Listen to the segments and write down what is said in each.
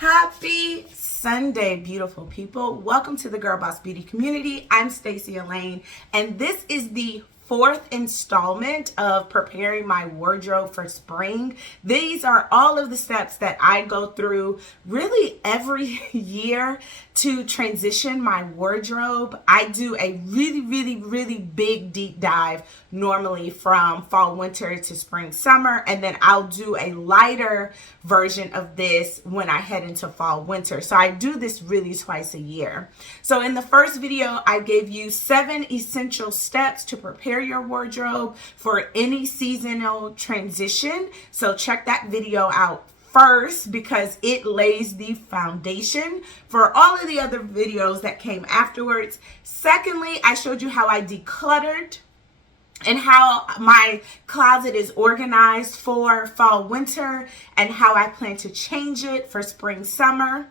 Happy Sunday, beautiful people. Welcome to the Girl Boss Beauty community. I'm Stacey Elaine, and this is the fourth installment of preparing my wardrobe for spring. These are all of the steps that I go through really every year to transition my wardrobe. I do a really big deep dive normally from fall, winter to spring, summer, and then I'll do a lighter version of this when I head into fall, winter. So I do this really twice a year. So in the first video, I gave you 7 essential steps to prepare your wardrobe for any seasonal transition. So check that video out first because it lays the foundation for all of the other videos that came afterwards. Secondly, I showed you how I decluttered and how my closet is organized for fall, winter, and how I plan to change it for spring, summer.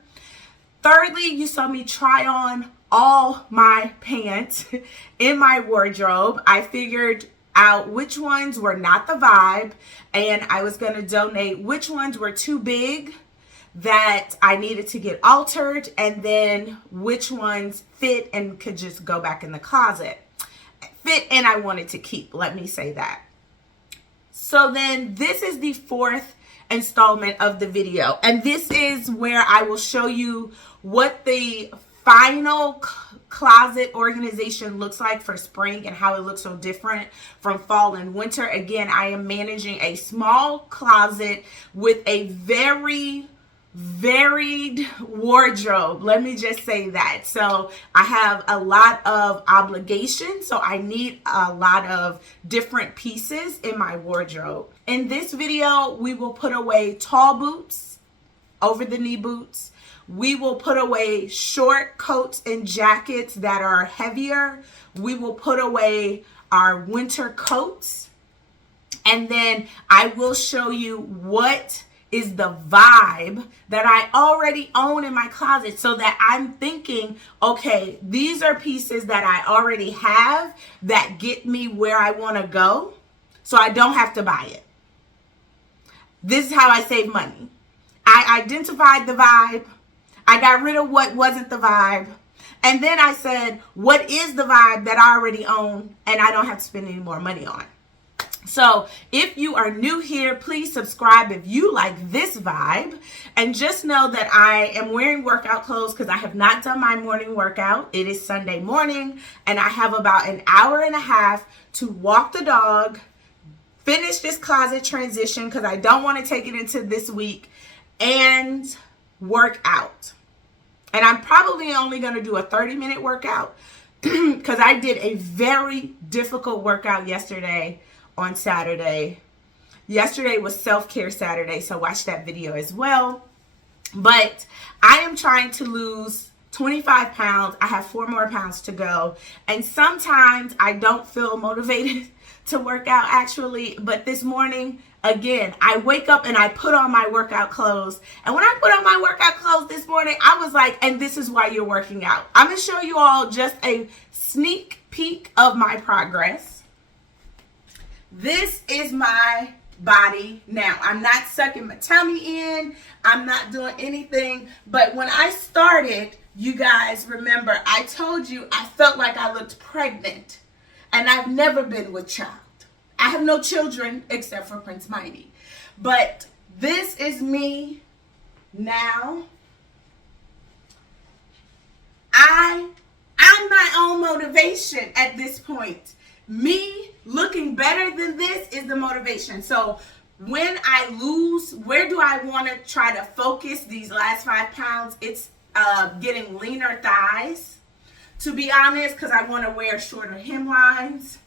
Thirdly, you saw me try on all my pants in my wardrobe. I figured out which ones were not the vibe, and I was going to donate which ones were too big that I needed to get altered, and then which ones fit and could just go back in the closet. Fit and I wanted to keep, let me say that. So then this is the fourth installment of the video, and this is where I will show you what the final closet organization looks like for spring and how it looks so different from fall and winter. Again, I am managing a small closet with a very varied wardrobe. Let me just say that. So I have a lot of obligations, so I need a lot of different pieces in my wardrobe. In this video, we will put away tall boots, over the knee boots. We will put away short coats and jackets that are heavier. We will put away our winter coats. And then I will show you what is the vibe that I already own in my closet, so that I'm thinking, okay, these are pieces that I already have that get me where I want to go, so I don't have to buy it. This is how I save money. I identified the vibe. I got rid of what wasn't the vibe. And then I said, what is the vibe that I already own and I don't have to spend any more money on? So if you are new here, please subscribe if you like this vibe. And just know that I am wearing workout clothes because I have not done my morning workout. It is Sunday morning and I have about an hour and a half to walk the dog, finish this closet transition because I don't want to take it into this week, and work out. And I'm probably only going to do a 30-minute workout because I did a very difficult workout yesterday on Saturday. Yesterday was self-care Saturday, so watch that video as well. But I am trying to lose 25 pounds. I have 4 more pounds to go. And sometimes I don't feel motivated to work out actually. But this morning, again, I wake up and I put on my workout clothes. And when I put on my workout clothes this morning, I was like, and this is why you're working out. I'm going to show you all just a sneak peek of my progress. This is my body now. I'm not sucking my tummy in. I'm not doing anything. But when I started, you guys remember, I told you I felt like I looked pregnant. And I've never been with child. I have no children except for Prince Mighty. But this is me now. I'm my own motivation at this point. Me looking better than this is the motivation. So when I lose, where do I want to try to focus these last 5 pounds? It's getting leaner thighs, to be honest, because I want to wear shorter hemlines.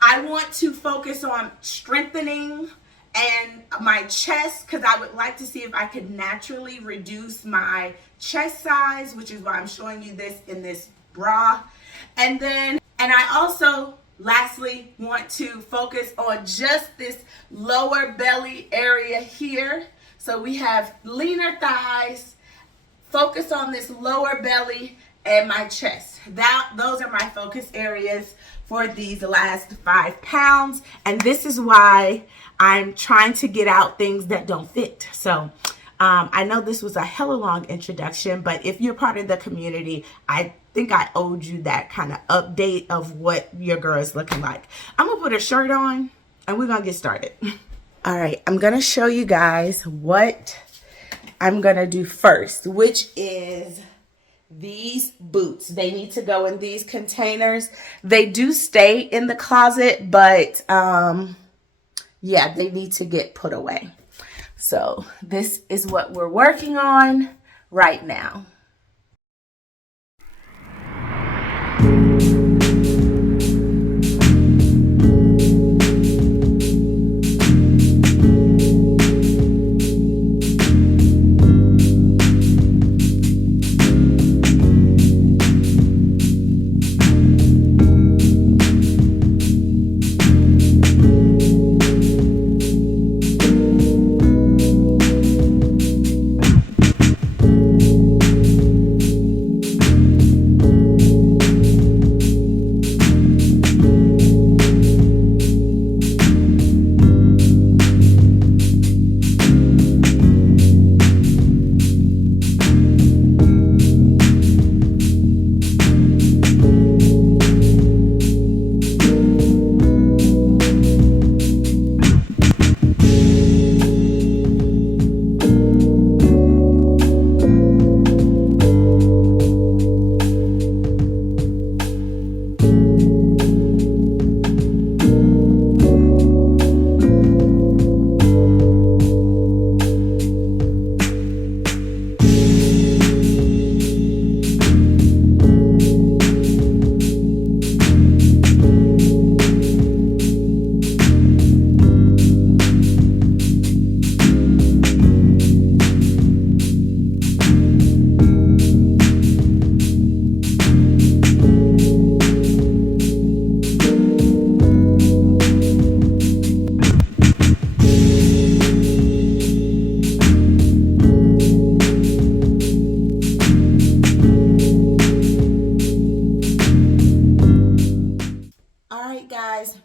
I want to focus on strengthening and my chest because I would like to see if I could naturally reduce my chest size, which is why I'm showing you this in this bra. And I also lastly want to focus on just this lower belly area here. So we have leaner thighs, focus on this lower belly and my chest. Those are my focus areas for these last 5 pounds. And this is why I'm trying to get out things that don't fit. So I know this was a hella long introduction, but if you're part of the community, I think I owed you that kind of update of what your girl is looking like. I'm gonna put a shirt on and we're gonna get started. All right, I'm gonna show you guys what I'm gonna do first, which is these boots. They need to go in these containers. They do stay in the closet, but yeah, they need to get put away. So this is what we're working on right now.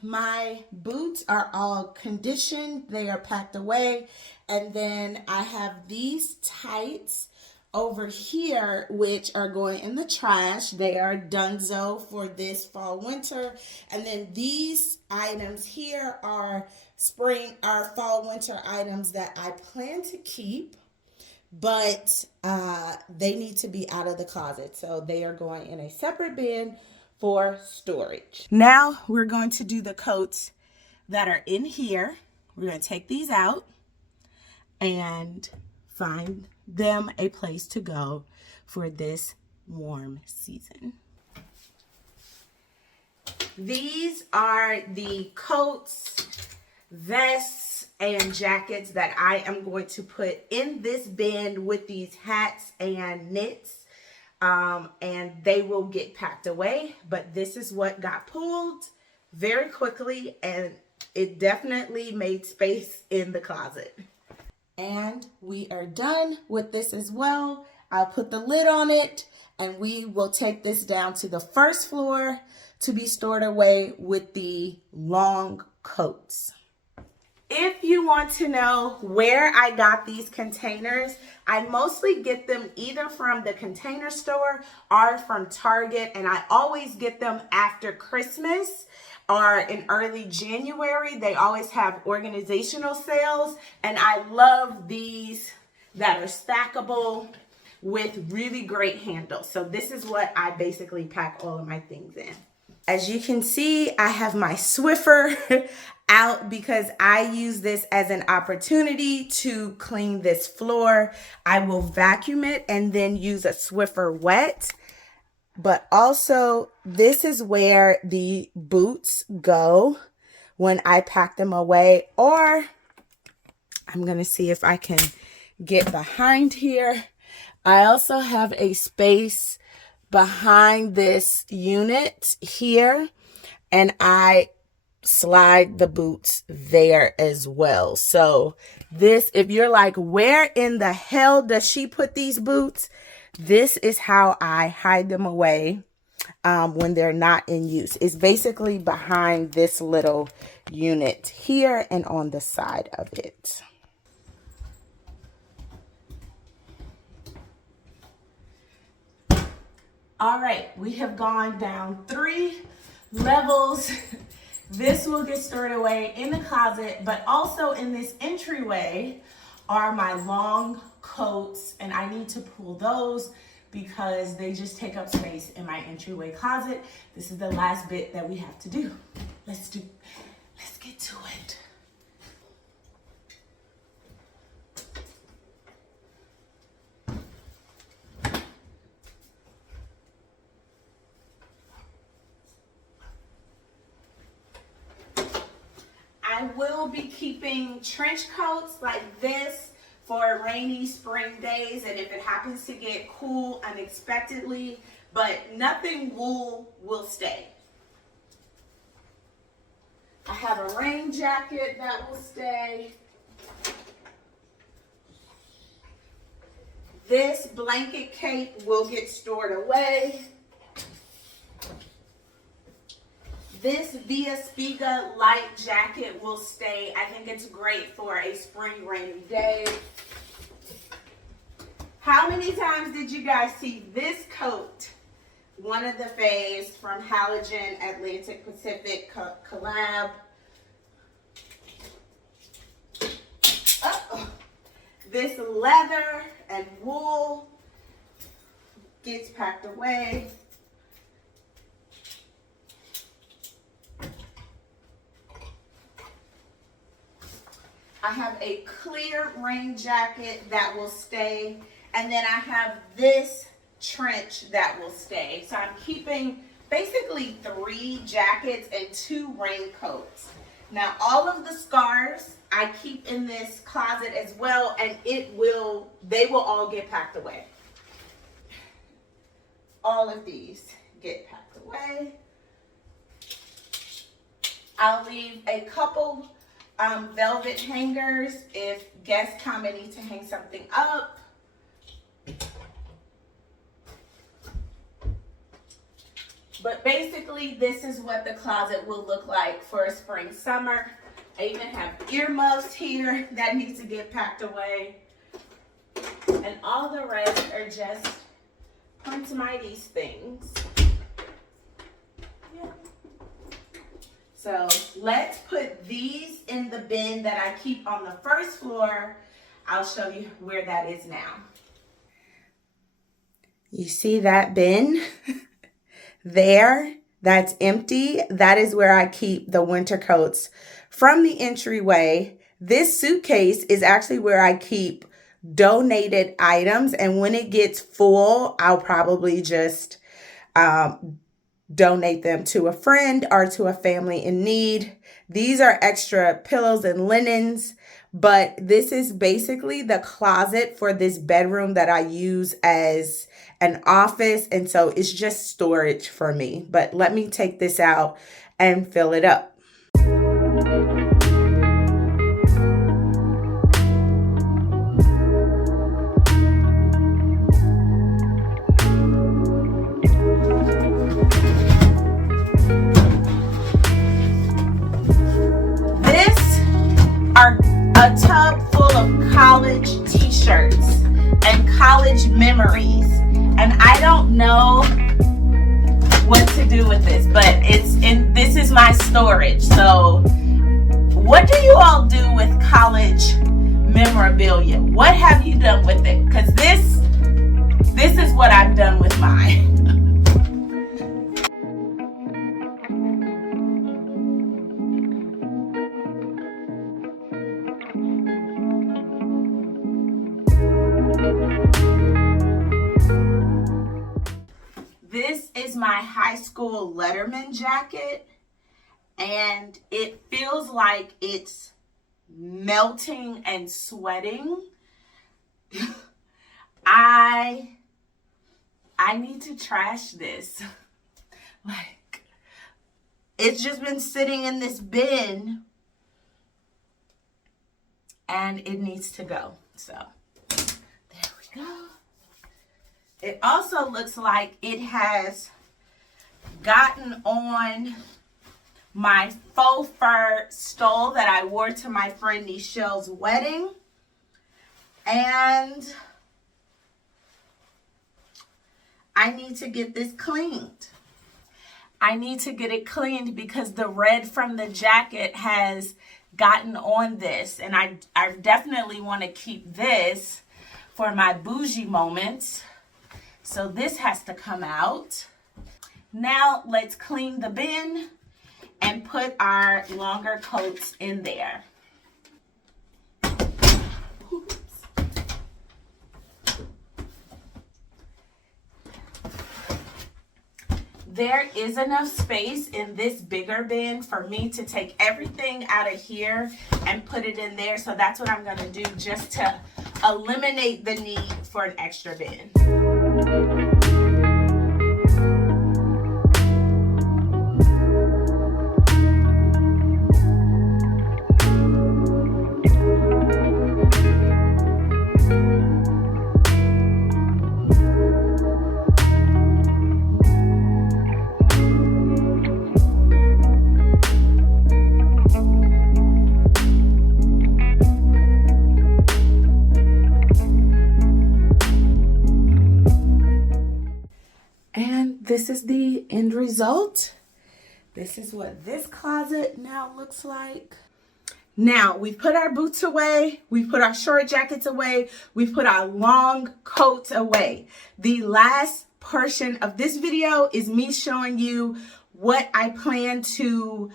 My boots are all conditioned. They are packed away. And then I have these tights over here, which are going in the trash. They are donezo for this fall winter. And then these items here are fall winter items that I plan to keep, but they need to be out of the closet. So they are going in a separate bin for storage. Now we're going to do the coats that are in here. We're going to take these out and find them a place to go for this warm season. These are the coats, vests, and jackets that I am going to put in this bin with these hats and knits. And they will get packed away, but this is what got pulled very quickly, and it definitely made space in the closet. And we are done with this as well. I'll put the lid on it, and we will take this down to the first floor to be stored away with the long coats. If you want to know where I got these containers, I mostly get them either from the Container Store or from Target, and I always get them after Christmas or in early January. They always have organizational sales, and I love these that are stackable with really great handles. So this is what I basically pack all of my things in. As you can see, I have my Swiffer out because I use this as an opportunity to clean this floor. I will vacuum it and then use a Swiffer wet. But also, this is where the boots go when I pack them away. Or I'm going to see if I can get behind here. I also have a space behind this unit here, and I slide the boots there as well. So this, if you're like, where in the hell does she put these boots? This is how I hide them away when they're not in use. It's basically behind this little unit here and on the side of it. All right, we have gone down 3 levels. This will get stored away in the closet, but also in this entryway are my long coats, and I need to pull those because they just take up space in my entryway closet. This is the last bit that we have to do. Let's get to it. I will be keeping trench coats like this for rainy spring days, and if it happens to get cool unexpectedly, but nothing wool will stay. I have a rain jacket that will stay. This blanket cape will get stored away. This Via Spiga light jacket will stay. I think it's great for a spring rainy day. How many times did you guys see this coat? One of the faves from Halogen Atlantic Pacific collab. This leather and wool gets packed away. I have a clear rain jacket that will stay, and then I have this trench that will stay. So I'm keeping basically 3 jackets and 2 raincoats. Now all of the scarves I keep in this closet as well, and they will all get packed away. All of these get packed away. I'll leave a couple velvet hangers if guests come and need to hang something up. But basically, this is what the closet will look like for a spring summer. I even have earmuffs here that need to get packed away. And all the rest are just pointy-mighties things. Yeah. So let's put these in the bin that I keep on the first floor. I'll show you where that is now. You see that bin there? That's empty. That is where I keep the winter coats from the entryway. This suitcase is actually where I keep donated items. And when it gets full, I'll probably just donate them to a friend or to a family in need. These are extra pillows and linens, but this is basically the closet for this bedroom that I use as an office. And so it's just storage for me. But let me take this out and fill it up. Are a tub full of college t-shirts and college memories, and I don't know what to do with this, but this is my storage. So what do you all do with college memorabilia? What have you done with it? Because this is what I've done with mine. This is my high school Letterman jacket, and it feels like it's melting and sweating. I need to trash this. Like, it's just been sitting in this bin, and it needs to go. So there we go. It also looks like it has gotten on my faux fur stole that I wore to my friend Nichelle's wedding. And I need to get this cleaned. I need to get it cleaned because the red from the jacket has gotten on this. And I definitely want to keep this for my bougie moments. So this has to come out. Now let's clean the bin and put our longer coats in there. There is enough space in this bigger bin for me to take everything out of here and put it in there. So that's what I'm going to do, just to eliminate the need for an extra bin. This is the end result. This is what this closet now looks like. Now, we've put our boots away, we've put our short jackets away, we've put our long coats away. The last portion of this video is me showing you what I plan to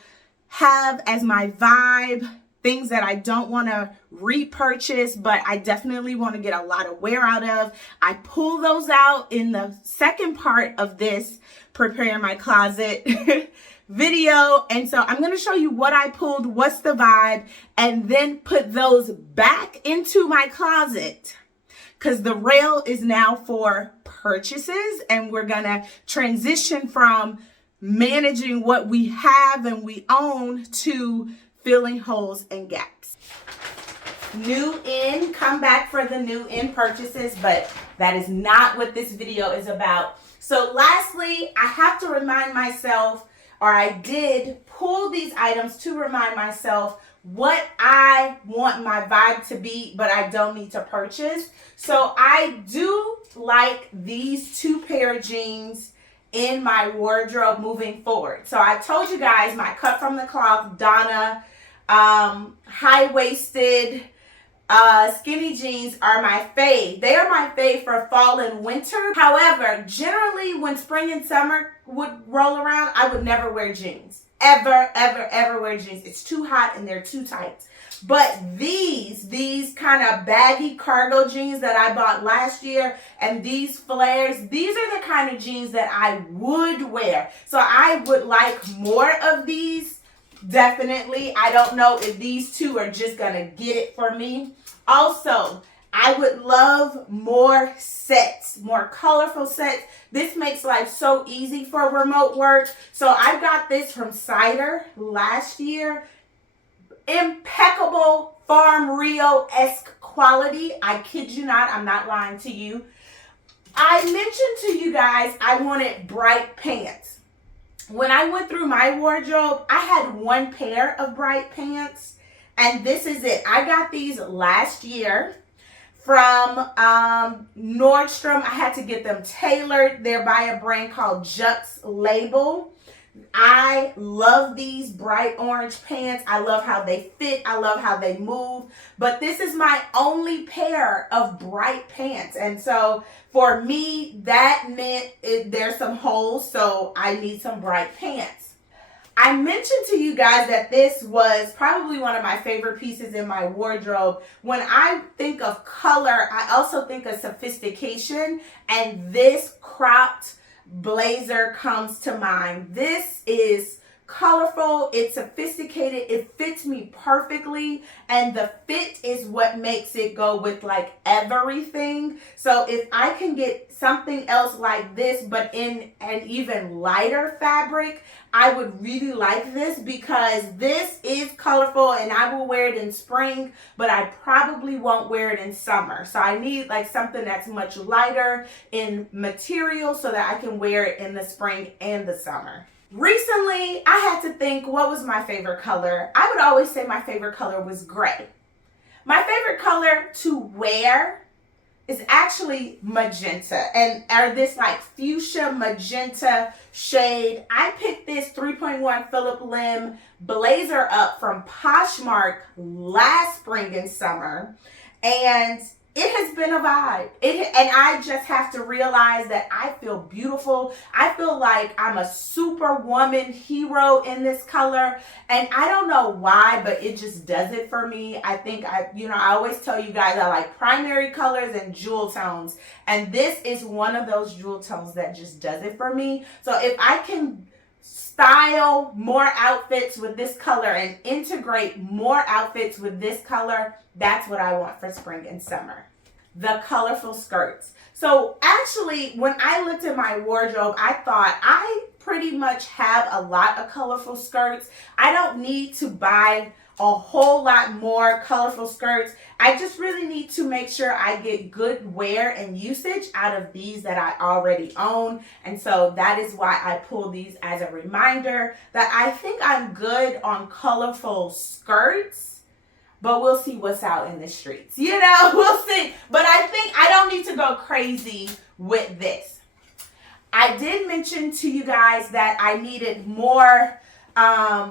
have as my vibe, things that I don't want to repurchase, but I definitely want to get a lot of wear out of. I pull those out in the second part of this Prepare My Closet video. And so I'm going to show you what I pulled, what's the vibe, and then put those back into my closet. Because the rail is now for purchases, and we're going to transition from managing what we have and we own to filling holes and gaps. New in, come back for the new in purchases, but that is not what this video is about. So lastly, I have to remind myself, or I did pull these items to remind myself what I want my vibe to be, but I don't need to purchase. So I do like these two pair of jeans in my wardrobe moving forward. So I told you guys my cut from the cloth Donna high-waisted skinny jeans are my fave. They are my fave for fall and winter. However, generally when spring and summer would roll around, I would never wear jeans. Ever, ever, ever wear jeans. It's too hot and they're too tight. But these kind of baggy cargo jeans that I bought last year and these flares, these are the kind of jeans that I would wear. So I would like more of these. Definitely. I don't know if these two are just going to get it for me. Also, I would love more sets, more colorful sets. This makes life so easy for remote work. So I got this from Cider last year. Impeccable Farm Rio-esque quality. I kid you not. I'm not lying to you. I mentioned to you guys I wanted bright pants. When I went through my wardrobe, I had one pair of bright pants, and this is it. I got these last year from Nordstrom. I had to get them tailored. They're by a brand called Jux Label. I love these bright orange pants. I love how they fit. I love how they move. But this is my only pair of bright pants. And so for me, that meant there's some holes, so I need some bright pants. I mentioned to you guys that this was probably one of my favorite pieces in my wardrobe. When I think of color, I also think of sophistication, and this cropped blazer comes to mind. This is colorful, it's sophisticated, it fits me perfectly, and the fit is what makes it go with like everything. So if I can get something else like this but in an even lighter fabric, I would really like this, because this is colorful and I will wear it in spring, but I probably won't wear it in summer. So I need like something that's much lighter in material so that I can wear it in the spring and the summer. Recently, I had to think, what was my favorite color? I would always say my favorite color was gray. My favorite color to wear is actually magenta, and or this like fuchsia magenta shade. I picked this 3.1 Philip Lim blazer up from Poshmark last spring and summer, and it has been a vibe. And I just have to realize that I feel beautiful. I feel like I'm a superwoman hero in this color. And I don't know why, but it just does it for me. I think I always tell you guys I like primary colors and jewel tones. And this is one of those jewel tones that just does it for me. So if I can style more outfits with this color and integrate more outfits with this color, that's what I want for spring and summer. The colorful skirts. So actually, when I looked at my wardrobe, I thought I pretty much have a lot of colorful skirts. I don't need to buy a whole lot more colorful skirts. I just really need to make sure I get good wear and usage out of these that I already own. And so that is why I pull these as a reminder that I think I'm good on colorful skirts. But we'll see what's out in the streets. We'll see. But I think I don't need to go crazy with this. I did mention to you guys that I needed more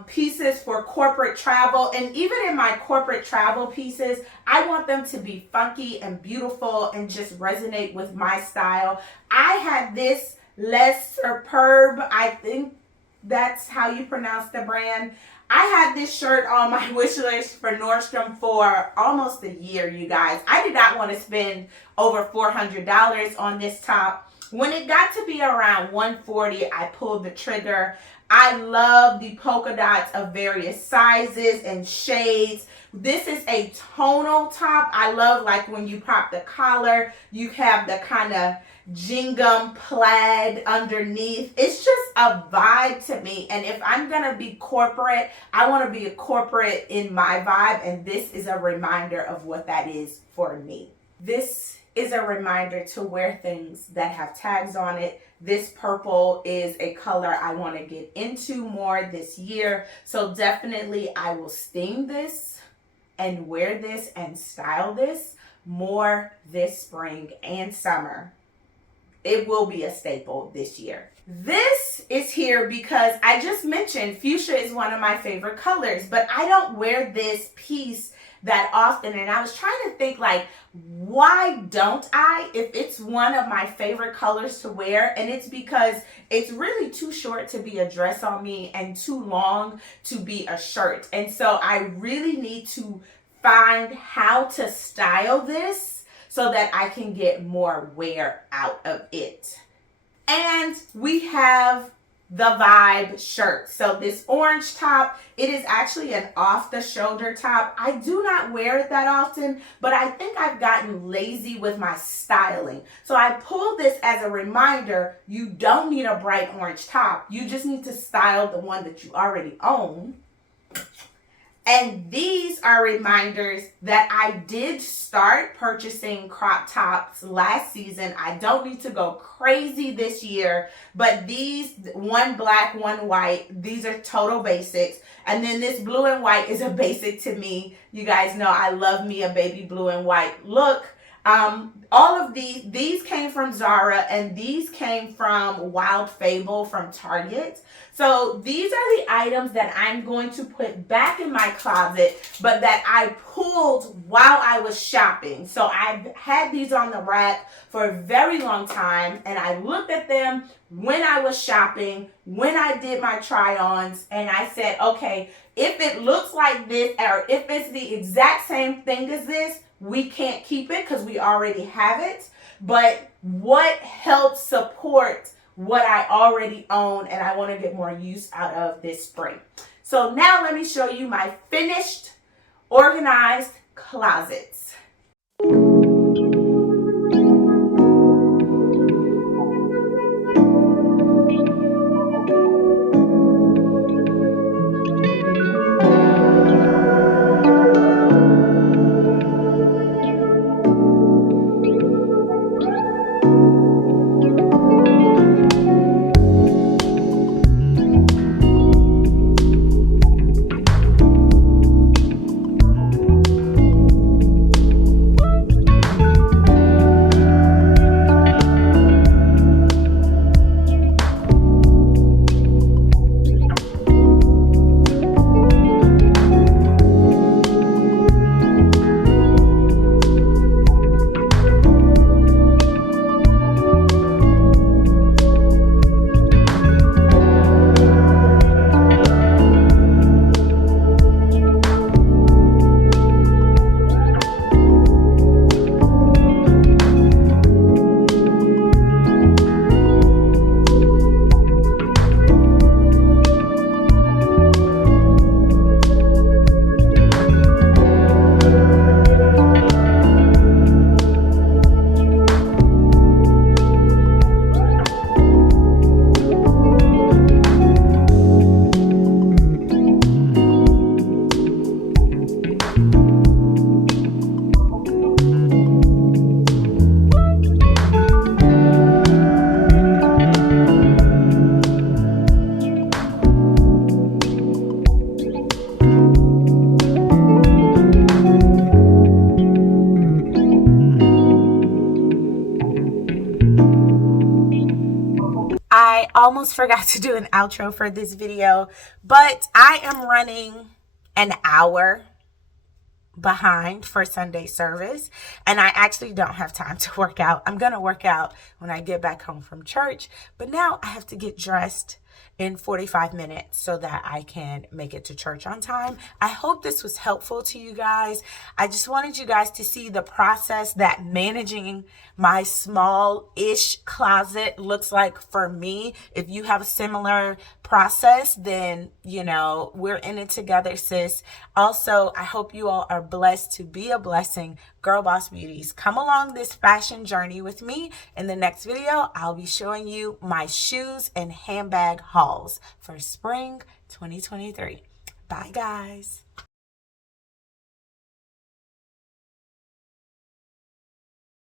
pieces for corporate travel. And even in my corporate travel pieces, I want them to be funky and beautiful and just resonate with my style. I had this Les Superb. I think that's how you pronounce the brand. I had this shirt on my wish list for Nordstrom for almost a year, you guys. I did not want to spend over $400 on this top. When it got to be around $140, I pulled the trigger. I love the polka dots of various sizes and shades. This is a tonal top. I love like when you pop the collar, you have the kind of gingham plaid underneath. It's just a vibe to me. And if I'm gonna be corporate, I want to be a corporate in my vibe, and this is a reminder of what that is for me. This is a reminder to wear things that have tags on it. This purple is a color I want to get into more this year, so definitely I will steam this and wear this and style this more this spring and summer. It will be a staple this year. This is here because I just mentioned fuchsia is one of my favorite colors, but I don't wear this piece that often. And I was trying to think like, why don't I, if it's one of my favorite colors to wear? And it's because it's really too short to be a dress on me and too long to be a shirt. And so I really need to find how to style this so that I can get more wear out of it. And we have the Vibe shirt. So this orange top, it is actually an off the shoulder top. I do not wear it that often, but I think I've gotten lazy with my styling. So I pulled this as a reminder, you don't need a bright orange top. You just need to style the one that you already own. And these are reminders that I did start purchasing crop tops last season. I don't need to go crazy this year, but these, one black, one white, these are total basics. And then this blue and white is a basic to me. You guys know I love me a baby blue and white look. All of these came from Zara, and these came from Wild Fable from Target. So these are the items that I'm going to put back in my closet, but that I pulled while I was shopping. So I've had these on the rack for a very long time, and I looked at them when I was shopping, when I did my try-ons, and I said, okay, if it looks like this, or if it's the exact same thing as this, we can't keep it because we already have it. But what helps support what I already own and I want to get more use out of this spring. So now let me show you my finished, organized closets. almost forgot to do an outro for this video, but I am running an hour behind for Sunday service, and I actually don't have time to work out. I'm gonna work out when I get back home from church, but now I have to get dressed in 45 minutes so that I can make it to church on time. I hope this was helpful to you guys. I just wanted you guys to see the process that managing my small-ish closet looks like for me. If you have a similar process, then, you know, we're in it together, sis. Also, I hope you all are blessed to be a blessing. Girl Boss Beauties, come along this fashion journey with me. In the next video, I'll be showing you my shoes and handbag hauls for spring 2023. Bye, guys.